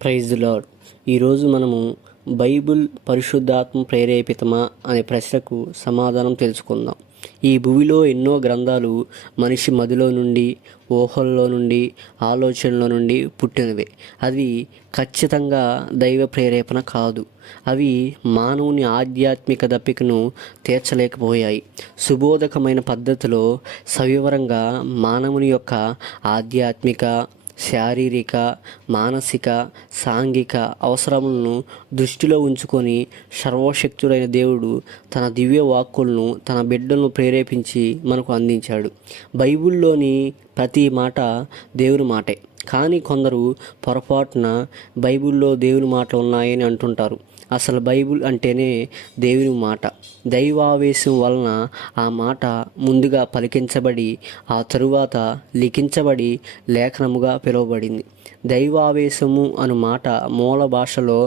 Praise the lord. ఈరోజు మనము Bible పరిశుద్ధాత్మ ప్రేరేపితమా అనే ప్రశ్నకు సమాధానం తెలుసుకుందాం. ఈ భూమిలో ఎన్నో గ్రంథాలు మనిషి మదిలో నుండి, ఊహల్లో నుండి, ఆలోచనల నుండి పుట్టినవే. అవి ఖచ్చితంగా దైవ ప్రేరేపణ కాదు. అవి మానవుని ఆధ్యాత్మిక దప్పికను తీర్చలేకపోయాయి. సుబోధకమైన పద్ధతిలో సవివరంగా మానవుని యొక్క ఆధ్యాత్మిక, శారీరక, మానసిక, సాంఘిక అవసరములను దృష్టిలో ఉంచుకొని సర్వశక్తుడైన దేవుడు తన దివ్య వాక్కులను తన బిడ్డలను ప్రేరేపించి మనకు అందించాడు. బైబిల్లోని ప్రతి మాట దేవుని మాటే. కానీ కొందరు పొరపాటున బైబిల్లో దేవుని మాటలు ఉన్నాయని అంటుంటారు. అసలు బైబిల్ అంటేనే దేవుని మాట. దైవావేశం వలన ఆ మాట ముందుగా పలికించబడి ఆ తరువాత లిఖించబడి లేఖనముగా పిలువబడింది. దైవావేశము అను మాట మూల భాషలో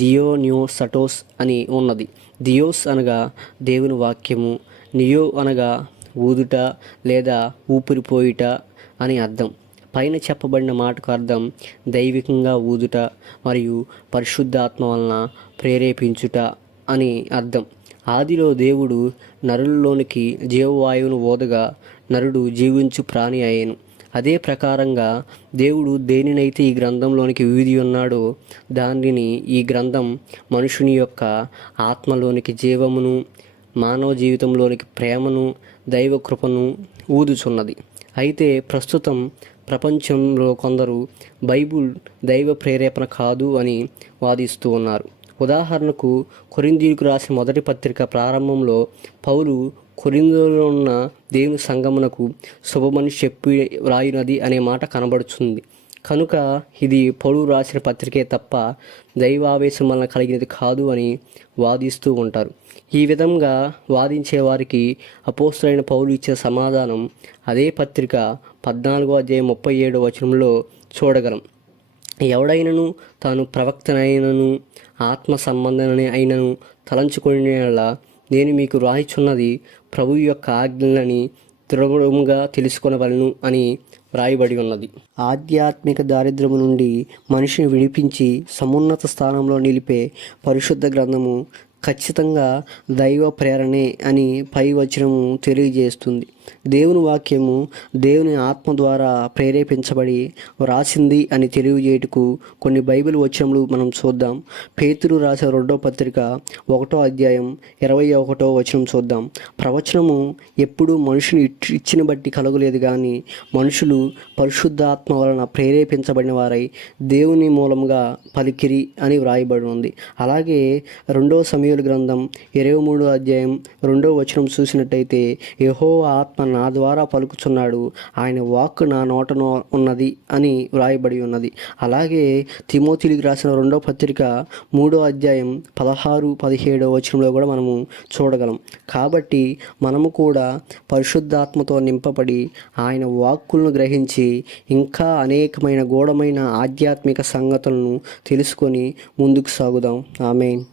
దియోన్యోసటోస్ అని ఉన్నది. దియోస్ అనగా దేవుని వాక్యము, నియో అనగా ఊదుట లేదా ఊపిరిపోయుట అని అర్థం. పైన చెప్పబడిన మాటకు అర్థం దైవికంగా ఊదుట మరియు పరిశుద్ధాత్మ వలన ప్రేరేపించుట అని అర్థం. ఆదిలో దేవుడు నరుల్లోనికి జీవవాయువును ఊదగా నరుడు జీవించు ప్రాణి అయ్యాను. అదే ప్రకారంగా దేవుడు దేనినైతే ఈ గ్రంథంలోనికి ఊది ఉన్నాడో దానిని ఈ గ్రంథం మనుషుని యొక్క ఆత్మలోనికి జీవమును, మానవ జీవితంలోనికి ప్రేమను, దైవ కృపను ఊదుచున్నది. అయితే ప్రస్తుతం ప్రపంచంలో కొందరు బైబిల్ దైవ ప్రేరేపణ కాదు అని వాదిస్తూ ఉన్నారు. ఉదాహరణకు కొరింథీయులకు రాసిన మొదటి పత్రిక ప్రారంభంలో పౌలు కొరింథీలో ఉన్న దేవుని సంగమునకు శుభమని చెప్పి వ్రాయినది అనే మాట కనబడుతుంది. కనుక ఇది పౌలు రాసిన పత్రికే తప్ప దైవావేశం వలన కలిగినది కాదు అని వాదిస్తూ ఉంటారు. ఈ విధంగా వాదించే వారికి అపోస్తలుడైన పౌలు ఇచ్చే సమాధానం అదే పత్రిక 14:37 చూడగలం. ఎవడైనను తాను ప్రవక్తనైనను ఆత్మ సంబంధనని అయినను తలంచుకొనిలా నేను మీకు రాయిచున్నది ప్రభు యొక్క ఆజ్ఞలని దృఢముగా తెలుసుకొనవలను అని వ్రాయబడి ఉన్నది. ఆధ్యాత్మిక దారిద్ర్యము నుండి మనిషిని విడిపించి సమున్నత స్థానంలో నిలిపే పరిశుద్ధ గ్రంథము ఖచ్చితంగా దైవ ప్రేరణే అని పై వచనము తెలియజేస్తుంది. దేవుని వాక్యము దేవుని ఆత్మ ద్వారా ప్రేరేపించబడి వ్రాసింది అని తెలియజేయటకు కొన్ని బైబిల్ వచనములు మనం చూద్దాం. పేతురు రాసిన 2వ పత్రిక 1వ అధ్యాయం 21వ వచనం చూద్దాం. ప్రవచనము ఎప్పుడూ మనుషుని ఇచ్చిన బట్టి కలగలేదు, కానీ మనుషులు పరిశుద్ధాత్మ వలన ప్రేరేపించబడిన వారై దేవుని మూలంగా పలికిరి అని వ్రాయబడి ఉంది. అలాగే 2వ సమూయేలు గ్రంథం 23వ అధ్యాయం 2వ వచనం చూసినట్టయితే యెహోవా ఆత్మ నా ద్వారా పలుకుచున్నాడు, ఆయన వాక్కు నా నోట ఉన్నది అని వ్రాయబడి ఉన్నది. అలాగే తిమోతికి రాసిన 2వ పత్రిక 3వ అధ్యాయం 16-17 వచనంలో కూడా మనము చూడగలం. కాబట్టి మనము కూడా పరిశుద్ధాత్మతో నింపబడి ఆయన వాక్కులను గ్రహించి ఇంకా అనేకమైన గూఢమైన ఆధ్యాత్మిక సంగతులను తెలుసుకొని ముందుకు సాగుదాం. ఆమేన్.